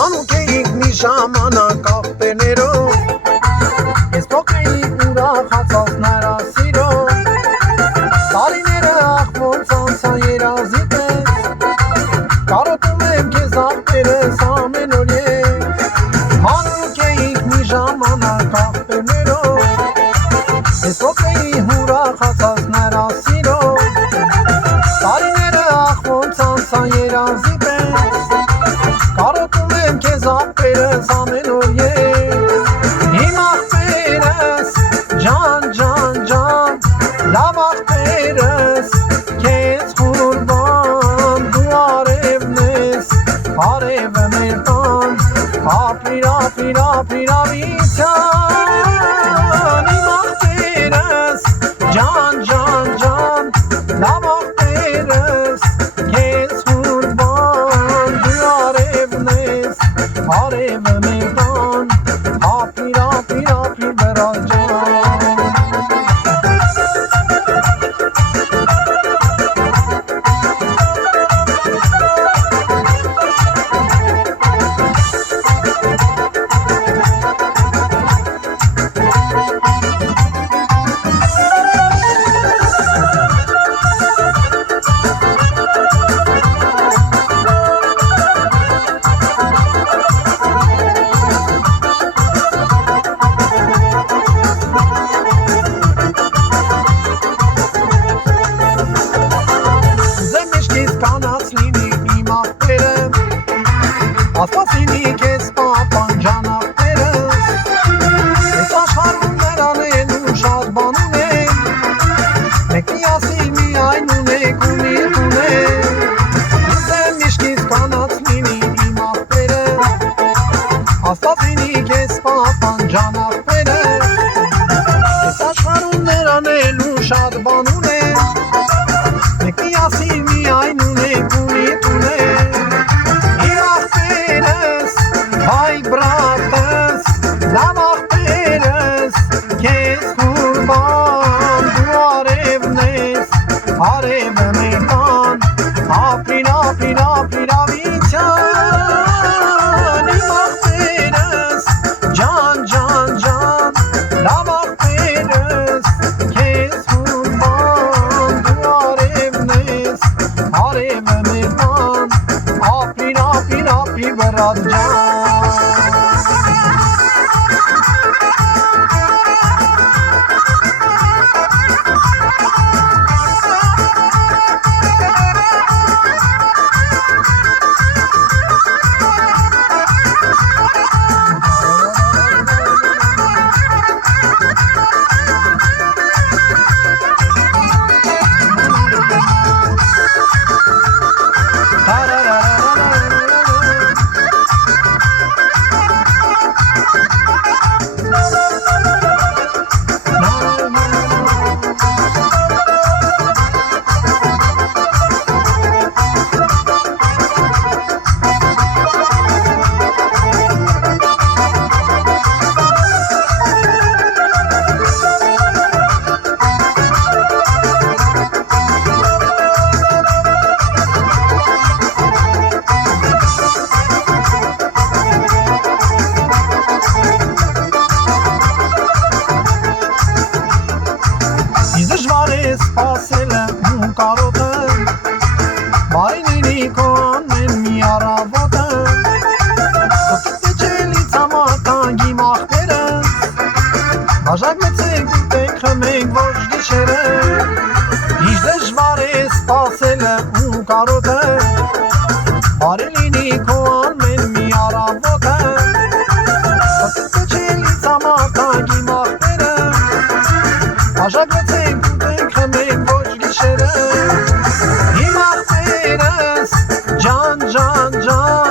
Մանուկ էինք մի ժամանակ աղբերներով, ես փոքրեի ուրախացած նրա սիրով, տարիները աղբոց անցան երազի պես, կարոտում եմ քեզ աղբերս ամեն օր ես, մանուկ էինք մի ժամանակ աղբերներով, ես փոքրեի ուրախացած նրա սիրով, տարիները աղբոց անցան երազի պես, կարոտում եմ քեզ աղբերս ամեն օր ես, իմ աղբերս, ջան, ջան, ջան, լավ աղբերս, քեզ խուրբան, դու արևն ես, արևը մեր տան, ապրիր, ապրիր, ապրիր ավիթյան, իմ աղբերս, ջան, ջան, ջան, լավ աղբերս, քեզ խուրբան, դու արևն ես, արևը մեր տան, ապրիր, ապրիր, ապրիր բռան ջան։ Աստվածինի քեզ պապան ջան աղբերս, ես աշխարհում նրանելու շատ բան ունեմ, մեկ միասին միայն ունեք ու միտ ունեք, ուզեմ միշկից կանաց լինի իմ աղբերս, Աստվածինի քեզ պապան ջան աղբերս, ես աշխարհում նրանելու շատ բան ունեմ, մեկ միասին միայն ունեք ու միտ ունեք, Հայ բրատս, լավ աղբերս, քեզ խուրբան, դու արևն ես, արևը մեր տան, ապրիր, ապրիր, ապրիր ավիթյան, իմ աղբերս, ջան, ջան, ջան, լավ աղբերս, քեզ խուրբան, դու արևն ես, արևը մեր տան, ապրիր, ապրիր, ապրիր բռան ջան։ Դժվար է սպասելը ու կարոտը, բարի լինի քո ամեն մի առավոտը, Տեչելից ամատանք իմ աղբերս, բաժակ մեծենք ուտենք խմենք ոչ գիշերը, Ինչ դժվար է սպասելը ու կարոտը, բարի լինի քո ամեն մի առավոտը, Տեչելից ամատանք իմ աղբերս, բաժակ մեծենք խմենք ոչ գիշերը, իմ աղբերս, ջան, ջան, ջան